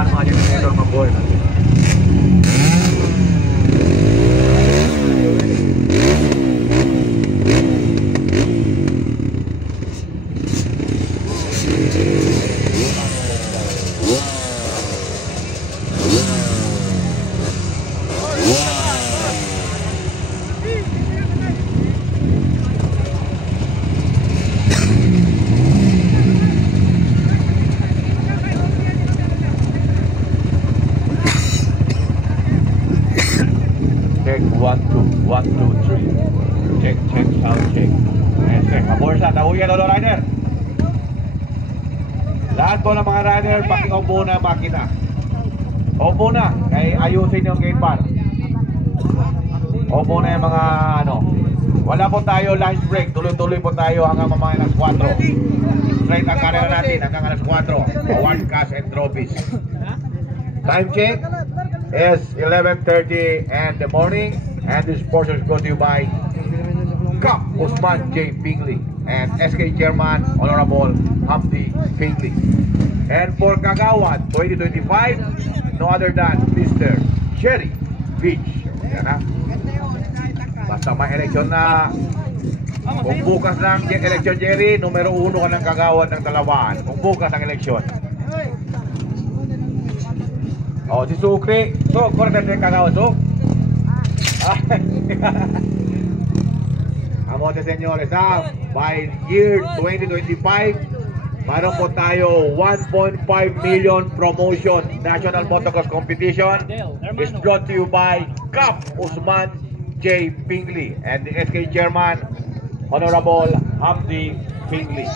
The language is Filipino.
Paano mga generator mag-board? Check 1, 2, 1, 2, 3. Check, sound check. Yes, check. Maborsa, nahuyan ulo rider. Lahat po ng mga rider, paki-opo na makina. Opo na, kay ayusin yung gate bar. Opo na yung mga ano. Wala po tayo lunch break, tuloy-tuloy po tayo hanggang mamaya alas 4. Straight ang karera natin hanggang alas 4. Award, cash, and trophies. Time check is 11:30 in the morning, and this portion is brought to you by Cap Usman J. Pingley and SK Chairman Honorable Hamdi Pingley. And for Kagawad 2025, no other than Mr. Jerry Beach. Yan ha. Basta may eleksyon na, kung bukas ng eleksyon, Jerry, numero 1 ka ng Kagawad ng Talawaan. Kung bukas ang eleksyon. Oh, si Sukri. So, correct na Kagawad, so? Amote, senyores, ha? By year 2025, mayroon po tayo 1.5 million promotion National Motocross Competition is brought to you by Cap Usman J. Pingley and the SK Chairman Honorable Hamdi Pingley.